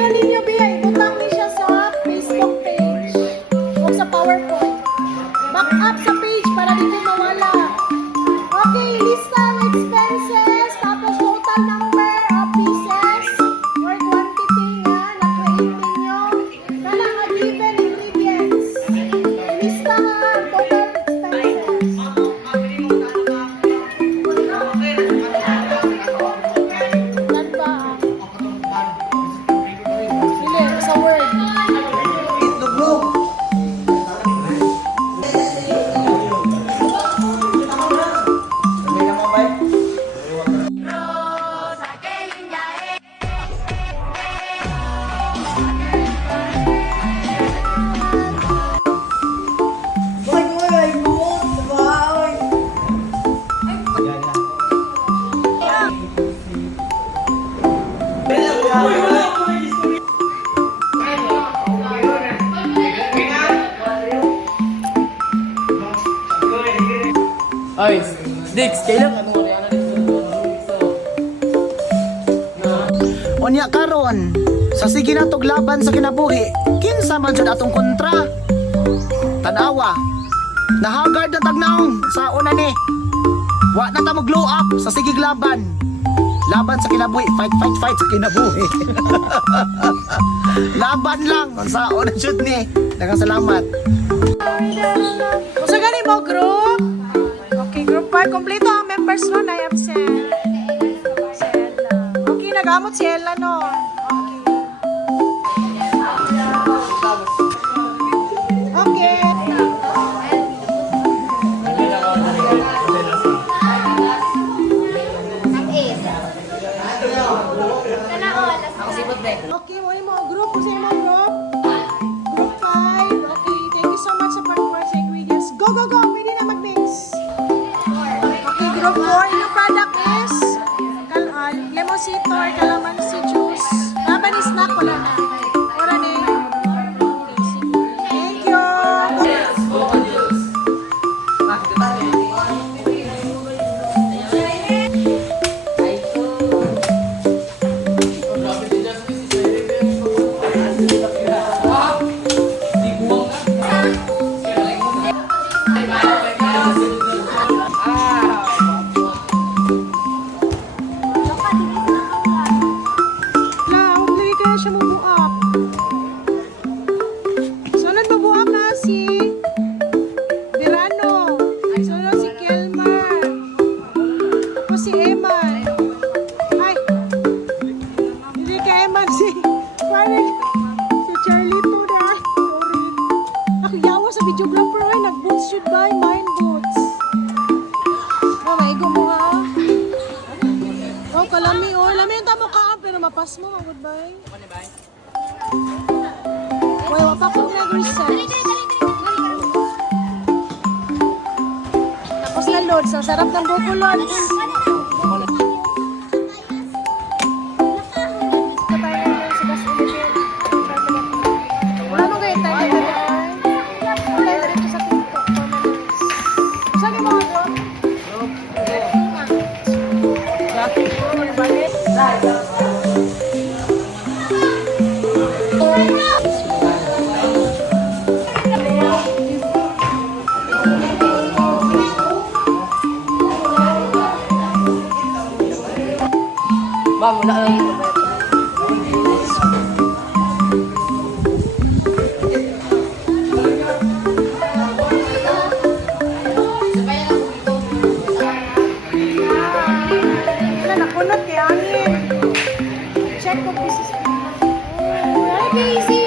video ninyo, Bia, ibutang niyo siya sa Facebook page o sa PowerPoint. Back up sa page para dito mawala. Okay, lista ang expenses, tapos total number of pieces or quantity nga na create ninyo. Kana nga given ingredients. Lista nga ang total expenses. Yan ba? Dili, sa word. Ay, Dix, kailan ka nung Unya karon, sa sige natog laban sa kinabuhi, kinsa man jud atong kontra. Tanawa, nahagard na tagnaong sa una ni. Wa na ta mo glow up sa sige laban. Laban sa kinabuhi, fight sa kinabuhi. Laban lang sa una jud ni. Daghang salamat. Kung sa gani mo, group? Okay, group 5. Kompleto ang members nun ay absent. Okay, nagamot si Ella nun. Okay. Okay. Okay, mo group. Kung sino mo group? Group 5. Okay, thank you so much sa pag-work sa ingredients. Go! Pwede na mag-mix. Okay, group 4. Yung product is lemonsito or calamansi juice. Laban is snack ko lang na. Ora ni. Thank you. Huwag lagi kaya siya magbuak. Sunod magbuak na si Verano. Sunod si Kelmar. Tapos si Eman. Ay! Hindi ka Eman si... Parang si Charlito na. Sorry. Ako yawa sa videographer ay nag-boots should buy mine boots. Oh, maigo mo ha. Oh, kalami. Oh, lami yung tamo ka. Pero mapas mo. Goodbye. Uy, wapakot na reset. Tapos na loads. Ang sarap ng buko loads. Wala mo kayo tayo na dyan. Tayo dito sa TikTok. Saan yung mga bro? Ma'am, wala lang. Wala, nakunot kay angin. Check ko pieces. Very busy.